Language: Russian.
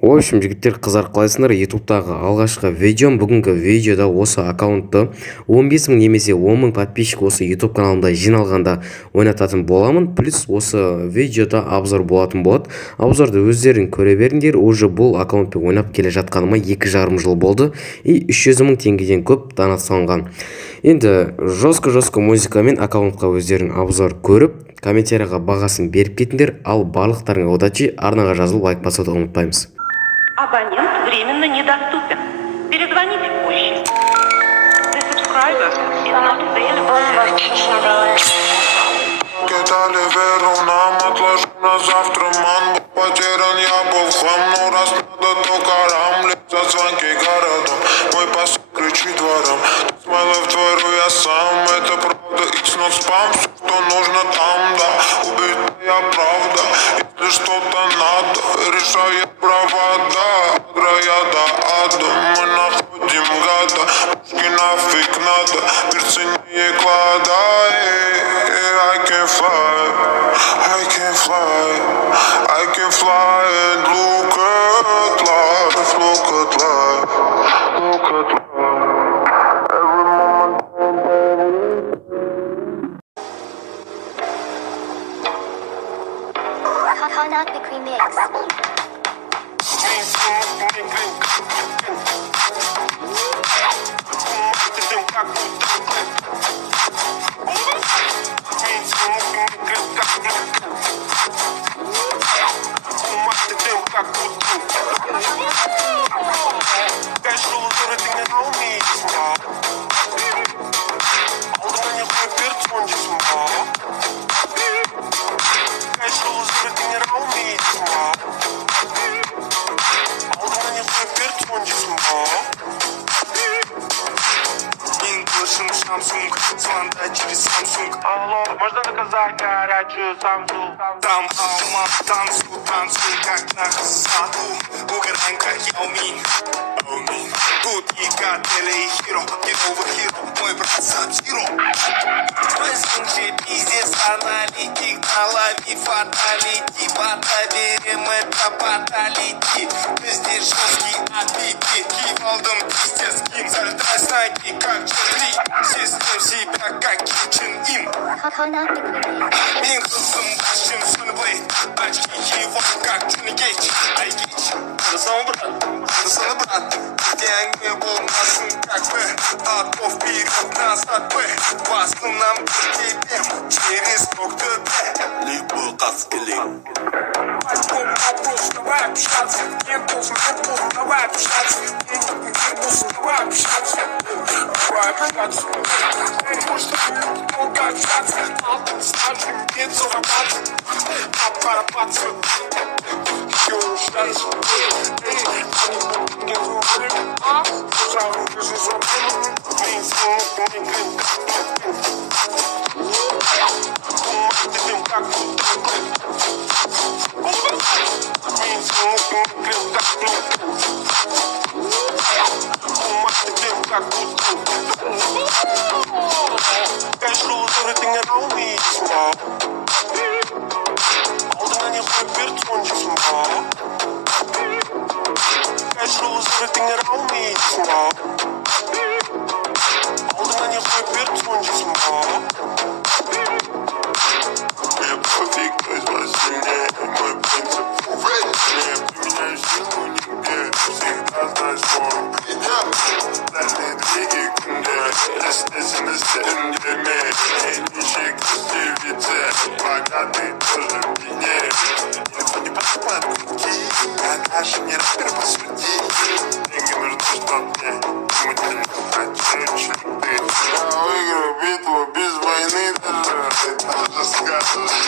В общем, жігіттер, қыздар, қалайсыңдар? Ютубтағы алғашқы видеом. Бүгінгі видеода осы аккаунтты 15 мың немесе 10 мың подписчик осы YouTube каналымда жиналғанда ойнататын боламын. Плюс осы видеода обзор болатын болады. Обзорды өздерің көре беріңдер. Уже бұл аккаунтпен ойнап келе жатқаныма 2,5 жыл болды. И 300 мың теңгеден көп донат салынған. Енді жестко музыкамен аккаунтқа өздерің обзор көріп, комментарияға бағасын беріп кетіңдер. Ал барлықтарыңа удачи, арнаға жазылып лайк басуды ұмытпаймыз. Абонент временно недоступен. Перезвоните позже. The subscriber is not available. Кидали веру нам, отложу на завтра, ман. Был потерян, я был в хлам, но раз надо, то карам. Лезут звонки городом, мой посыл кричит двором. Смайлов творю я сам, это правда, it's not спам. Все, что нужно там, да, убитая правда. Если что-то надо, решает провода. Края до ада, мы находим гада. Пушки нафиг надо, перцы не клада. I can fly, I can fly, I can fly and look at life, look at life, look at life. Every moment. Konaklik Remix. Samsung, звонда через Samsung. Алло, можно заказать горячую самсу? Там алма, танцуй, как на хасаду. Угараем, как Яомин. Тут и Кателе, и Хиро, новый Хиро, мой брат Саб-Зиро. Разничий пиздец, аналитик, налови фаталити. Доверим, это баталити. Везде жесткий отбитый, кивалдом пиздец, ким. Зальтай знаки, как Джетли. Систем себя, как Ким Чен Им. Konaklik Remix. Мен қызым башым Sunblade. Очки его, как Джонни Кейдж. Айгич, красава брат, где не болмасын, как бы. Отбов вперед, назад бы. В основном тебе, через ногты Д. Либо каскелин. Вопрос, давай общаться. Не должен вопрос, давай общаться. Не должен, давай общаться. Давай общаться. Может, долго общаться. Надо стажем, не зарабатывать. А порабаться. Все ужасно. Они будут не звонить. Сразу вижу звонить. Не звонить. Уматываем, как будто. Каждый лузер ты не наумеешь, ма. Алдына не хуй перцон десін, ма. Каждый лузер ты не наумеешь, ма. Алдына не хуй перцон десін, ма. Я пофиг, кто из вас сильнее, мой принцип. Не применяю силу нигде, всегда знаю, что он придет. Дальние двиги күнде, естественности эндеме. Нищий кустивице, богатый тоже в беде. Никто не поступает кутки, а даже не рэпер по сути. Деньги нужны, чтоб мне, мы не хочу, чем ты. Я выиграю битву без войны даже, ты тоже скажешь.